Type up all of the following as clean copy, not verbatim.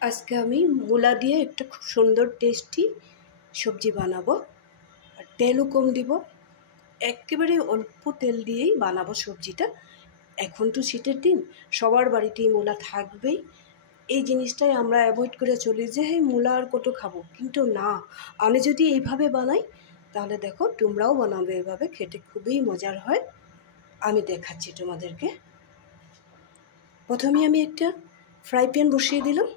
আজকে আমি মূলা দিয়ে একটা খুব সুন্দর টেস্টি সবজি বানাবো। আর তেলও কম দিব, একেবারে অল্প তেল দিয়েই বানাবো সবজিটা। এখন তো শীতের দিন, সবার বাড়িতেই মূলা থাকবেই। এই জিনিসটাই আমরা অ্যাভয়েড করে চলি যে হ্যাঁ মূলা আর কত খাবো, কিন্তু না, আমি যদি এইভাবে বানাই তাহলে দেখো তোমরাও বানাবে এভাবে, খেতে খুবই মজার হয়। আমি দেখাচ্ছি তোমাদেরকে। প্রথমে আমি একটা ফ্রাই প্যান বসিয়ে দিলাম।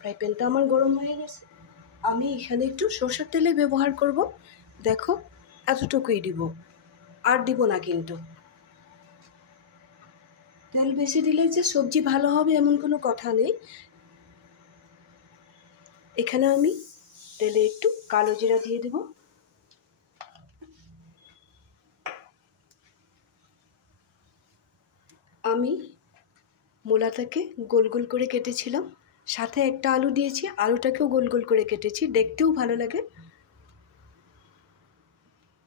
ফ্রাই প্যানটা আমার গরম হয়ে গেছে। আমি এখানে একটু সরষের তেলে ব্যবহার করব। দেখো এতটুকুই দিব, আর দিব না কিন্তু। তেল বেশি দিলে যে সবজি ভালো হবে এমন কোনো কথা নেই। এখানে আমি তেলে একটু কালো জিরা দিয়ে দেব। আমি মূলাটাকে গোল গোল করে কেটেছিলাম, সাথে একটা আলু দিয়েছি, আলুটাকেও গোল গোল করে কেটেছি, দেখতেও ভালো লাগে।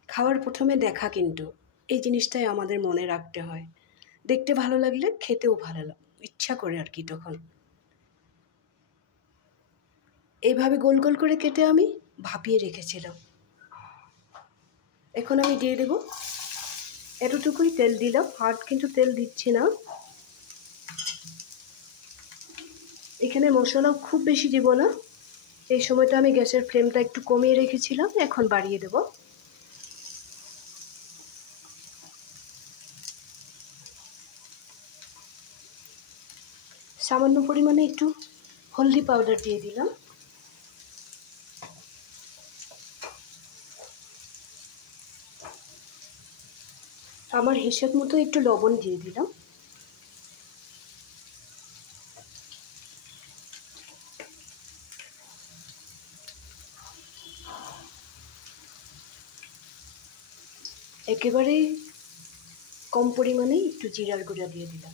খাওয়ার প্রথমে দেখা, কিন্তু এই জিনিসটাই আমাদের মনে রাখতে হয়। দেখতে ভালো লাগলে খেতেও ভালো ইচ্ছা করে আর কি তখন। এইভাবে গোল গোল করে কেটে আমি ভাপিয়ে রেখেছিলাম। এখন আমি দিয়ে দেব, এতটুকুই তেল দিলাম, আর কিন্তু তেল দিচ্ছি না। এখানে মশলাও খুব বেশি দিব না। এই সময়টা আমি গ্যাসের ফ্লেমটা একটু কমিয়ে রেখেছিলাম, এখন বাড়িয়ে দেব। সামান্য পরিমাণে একটু হলদি পাউডার দিয়ে দিলাম। আমার হিসেব মতো একটু লবণ দিয়ে দিলাম। একেবারে কম পরিমাণে একটু জিরার গুঁড়া দিয়ে দিলাম।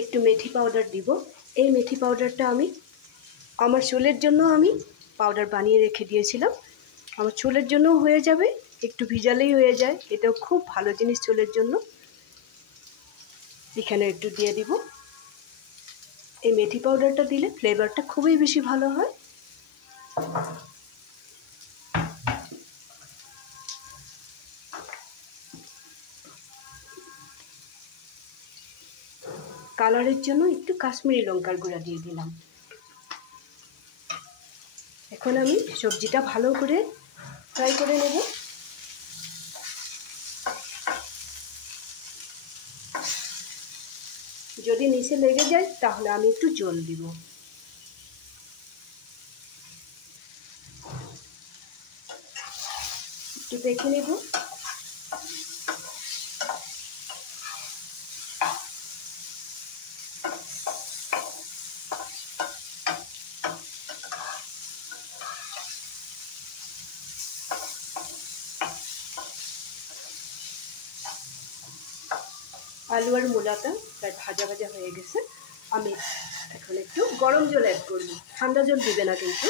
একটু মেথি পাউডার দিব। এই মেথি পাউডারটা আমি আমার চুলের জন্য আমি পাউডার বানিয়ে রেখে দিয়েছিলাম। আমার চুলের জন্যও হয়ে যাবে, একটু ভিজালেই হয়ে যায়, এটাও খুব ভালো জিনিস চুলের জন্য। এখানে একটু দিয়ে দিব। এই মেথি পাউডারটা দিলে ফ্লেভারটা খুবই বেশি ভালো হয়। কালারের জন্য একটু কাশ্মীরি লঙ্কার গুঁড়া দিয়ে দিলাম। এখন আমি সবজিটা ভালো করে ফ্রাই করে নেব। যদি নিচে লেগে যায় তাহলে আমি একটু জল দিব। একটু দেখে নেব। আলু আর মূলাটা প্রায় ভাজা ভাজা হয়ে গেছে। আমি এখন একটু গরম জল অ্যাড করব, ঠান্ডা জল দিবে না কিন্তু।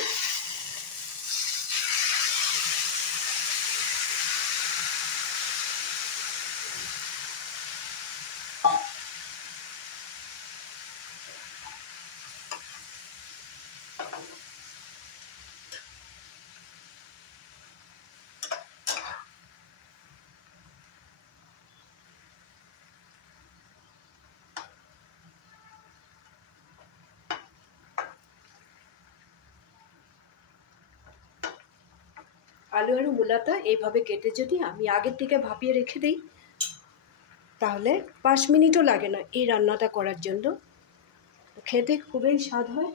আলু আর মূলাটা এইভাবে কেটে যদি আমি আগের থেকে ভাপিয়ে রেখে দিই তাহলে 5 মিনিটও লাগে না এই রান্নাটা করার জন্য। খেতে খুবই স্বাদ হয়।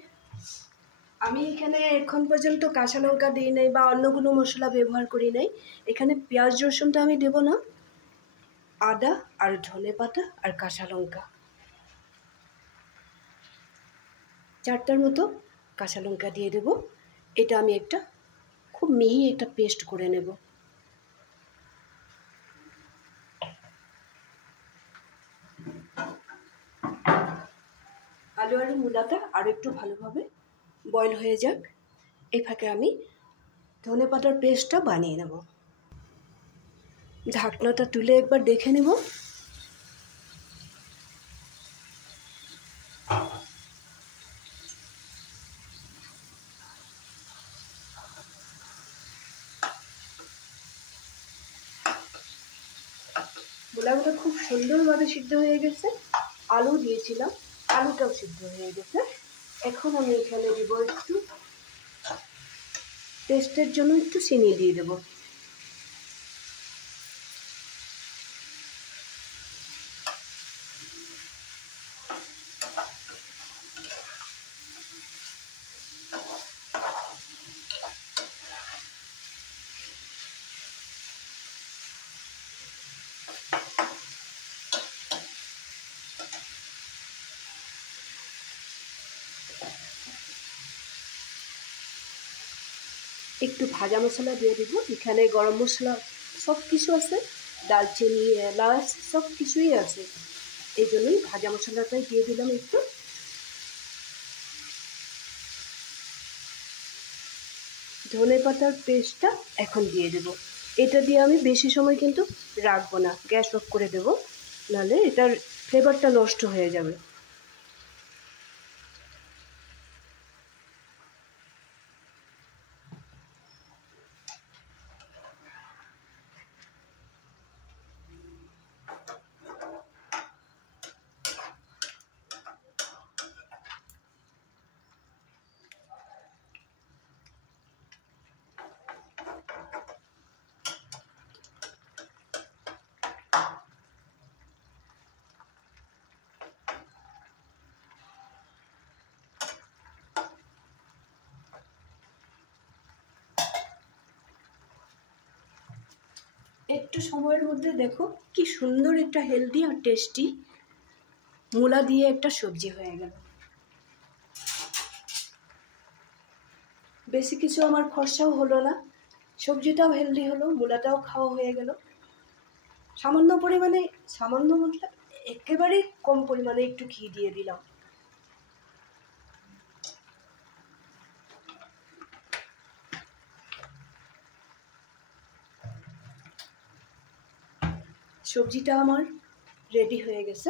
আমি এখানে এখন পর্যন্ত কাঁচা লঙ্কা দিই নাই বা অন্য কোনো মশলা ব্যবহার করি নাই। এখানে পেঁয়াজ রসুনটা আমি দেব না, আদা আর ধনে পাতা আর কাঁচা লঙ্কা, 4টার মতো কাঁচা লঙ্কা দিয়ে দেব। এটা আমি একটা খুব মিহি একটা পেস্ট করে নেব। আলু আর মূলাটা আরও একটু ভালোভাবে বয়েল হয়ে যাক, এই ফাঁকে আমি ধনেপাতার পেস্টটা বানিয়ে নেব। ঢাকনাটা তুলে একবার দেখে নেব। মূলাগুলো খুব সুন্দরভাবে সিদ্ধ হয়ে গেছে, আলু দিয়েছিলাম, আলুটাও সিদ্ধ হয়ে গেছে। এখন আমি এখানে দিব একটু টেস্টের জন্য একটু চিনি দিয়ে দেবো। একটু ভাজা মশলা দিয়ে দিব, এখানে গরম মশলা সব কিছু আছে, দালচিনি এলাচ সব কিছুই আছে, এই জন্যই ভাজা মশলাটাই দিয়ে দিলাম একটু। ধনেপাতার পেস্টটা এখন দিয়ে দেব। এটা দিয়ে আমি বেশি সময় কিন্তু রাখবো না, গ্যাস অফ করে দেব, নাহলে এটার ফ্লেভারটা নষ্ট হয়ে যাবে। একটু সময়ের মধ্যে দেখো কি সুন্দর একটা হেলদি আর টেস্টি মূলা দিয়ে একটা সবজি হয়ে গেল। বেশি কিছু আমার খরচাও হলো না, সবজিটাও হেলদি হলো, মূলাটাও খাওয়া হয়ে গেল। সামান্য পরিমাণে, সামান্য মতলব একেবারেই কম পরিমাণে একটু ঘি দিয়ে দিলাম। সবজিটা আমার রেডি হয়ে গেছে।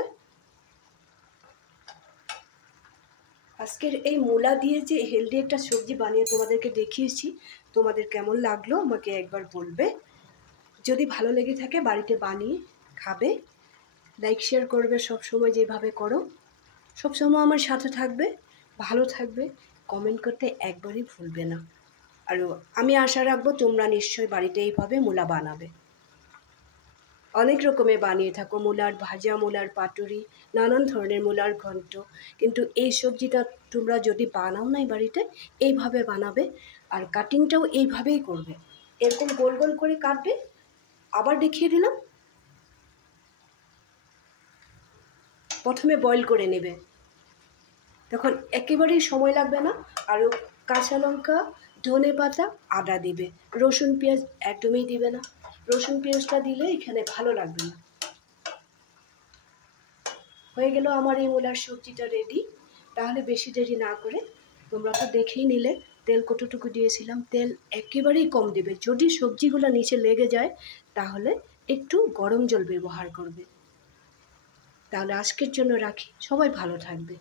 আজকের এই মূলা দিয়ে যে হেলদি একটা সবজি বানিয়ে তোমাদেরকে দেখিয়েছি, তোমাদের কেমন লাগলো আমাকে একবার বলবে। যদি ভালো লেগে থাকে বাড়িতে বানিয়ে খাবে, লাইক শেয়ার করবে, সবসময় যেভাবে করো। সবসময় আমার সাথে থাকবে, ভালো থাকবে, কমেন্ট করতে একবারই ভুলবে না। আর আমি আশা রাখবো তোমরা নিশ্চয়ই বাড়িতে এইভাবে মূলা বানাবে। অনেক রকমের বানিয়ে থাকো, মূলার ভাজা, মূলার পাতুরি, নানান ধরনের মূলার ঘন্ট, কিন্তু এই সবজিটা তোমরা যদি বানাও নাই বাড়িতে, এইভাবে বানাবে। আর কাটিংটাও এইভাবেই করবে, এরকম গোল গোল করে কাটবে। আবার দেখিয়ে দিলাম, প্রথমে বয়েল করে নেবে, তখন একেবারেই সময় লাগবে না। আরও কাঁচা লঙ্কা, ধনেপাতা, আদা দিবে, রসুন পেঁয়াজ একদমই দিবে না। রসুন পেঁয়াজটা দিলে এখানে ভালো লাগবে না। হয়ে গেল আমার এই মূলার সবজিটা রেডি। তাহলে বেশি দেরি না করে, তোমরা তো দেখেই নিলে তেল কতটুকু দিয়েছিলাম, তেল একেবারেই কম দেবে। যদি সবজিগুলো নিচে লেগে যায় তাহলে একটু গরম জল ব্যবহার করবে। তাহলে আজকের জন্য রাখি, সবাই ভালো থাকবে।